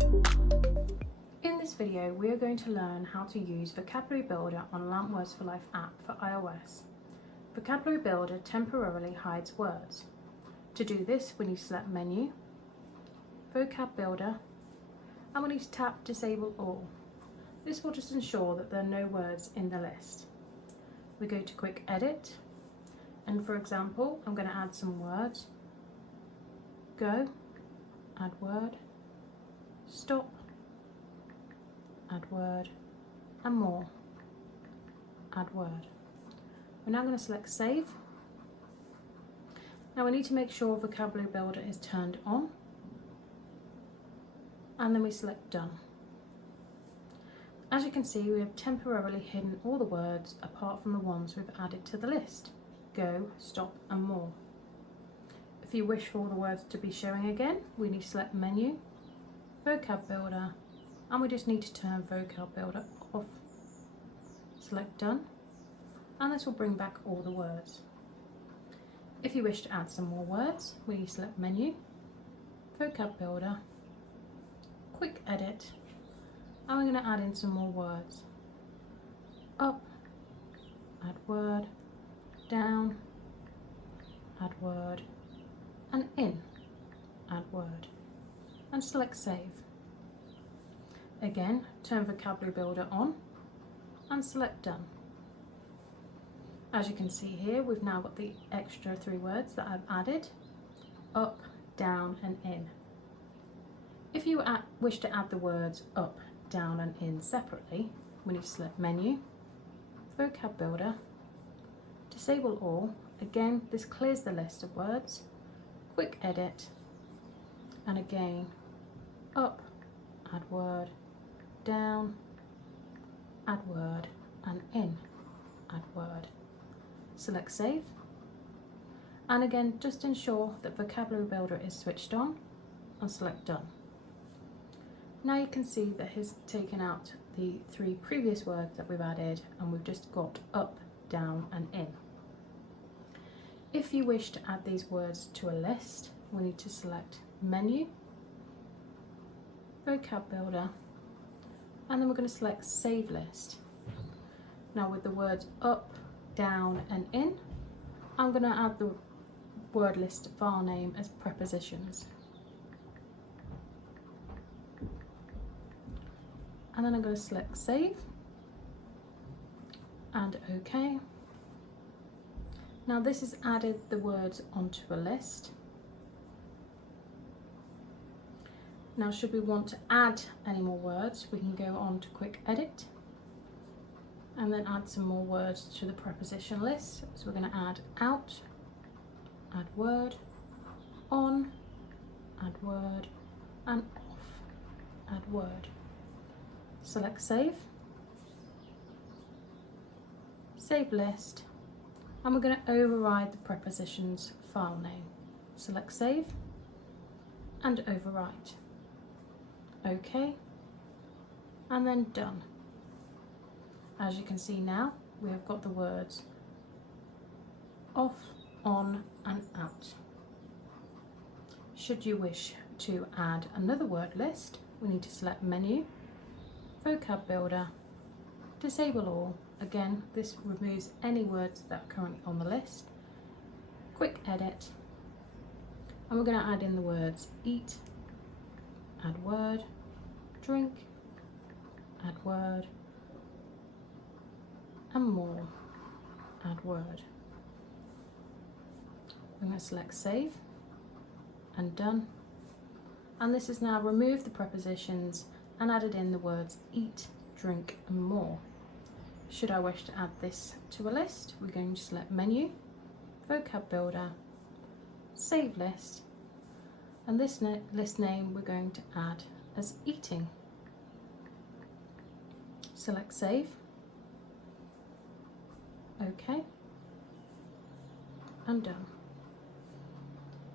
In this video, we are going to learn how to use Vocabulary Builder on LAMP Words for Life app for iOS. Vocabulary Builder temporarily hides words. To do this, we need to select Menu, Vocab Builder, and we need to tap Disable All. This will just ensure that there are no words in the list. We go to Quick Edit, and for example, I'm going to add some words. Go, add word, stop, add word, and more, add word. We're now going to select Save. Now we need to make sure Vocabulary Builder is turned on, and then we select Done. As you can see, we have temporarily hidden all the words apart from the ones we've added to the list. Go, stop, and more. If you wish for all the words to be showing again, we need to select Menu, Vocab Builder, and we just need to turn Vocab Builder off. Select Done, and this will bring back all the words. If you wish to add some more words, we need to select Menu, Vocab Builder, Quick Edit, and we're going to add in some more words. Up, add word, down, add word, and in, add word, and select Save. Again, turn Vocabulary Builder on and select Done. As you can see here, we've now got the extra 3 words that I've added: up, down, and in. If you wish to add the words up, down, and in separately, we need to select Menu, Vocab Builder, Disable All. Again, this clears the list of words. Quick Edit, and again, up, add word, down, add word, and in, add word. Select Save, and again, just ensure that Vocabulary Builder is switched on and select Done. Now you can see that he's taken out the 3 previous words that we've added, and we've just got up, down, and in. If you wish to add these words to a list, we need to select Menu, Vocab Builder, and then we're going to select Save List. Now with the words up, down, and in, I'm going to add the word list file name as prepositions. And then I'm going to select Save and OK. Now this has added the words onto a list. Now should we want to add any more words, we can go on to Quick Edit and then add some more words to the preposition list. So we're going to add out, add word, on, add word, and off, add word. Select Save, Save List, and we're going to override the prepositions file name. Select Save and overwrite. OK, and then Done. As you can see now, we have got the words off, on, and out. Should you wish to add another word list, we need to select Menu, Vocab Builder, Disable All. Again, this removes any words that are currently on the list. Quick Edit, and we're going to add in the words eat, add word, drink, add word, and more, add word. We're going to select Save and Done, and this has now removed the prepositions and added in the words eat, drink, and more. Should I wish to add this to a list, we're going to select Menu, Vocab Builder, Save List, and this list name we're going to add as eating. Select Save, OK, and Done.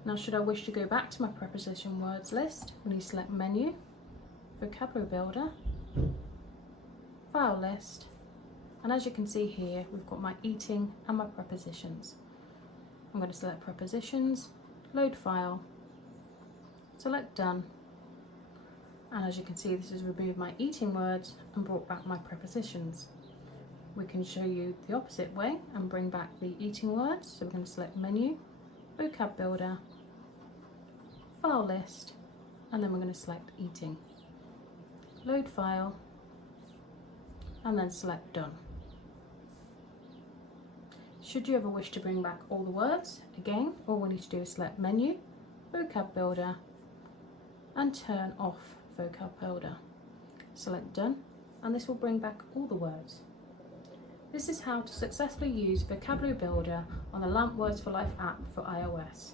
Now should I wish to go back to my preposition words list, we need to select Menu, Vocabulary Builder, File List, and as you can see here, we've got my eating and my prepositions. I'm going to select Prepositions, Load File, select Done, And as you can see, this has removed my eating words and brought back my prepositions. We can show you the opposite way and bring back the eating words. So we're going to select Menu, Vocab Builder, File List, and then we're going to select Eating. Load File, and then select Done. Should you ever wish to bring back all the words, again, all we need to do is select Menu, Vocab Builder, and turn off Vocab Builder. Select Done, and this will bring back all the words. This is how to successfully use Vocabulary Builder on the LAMP Words for Life app for iOS.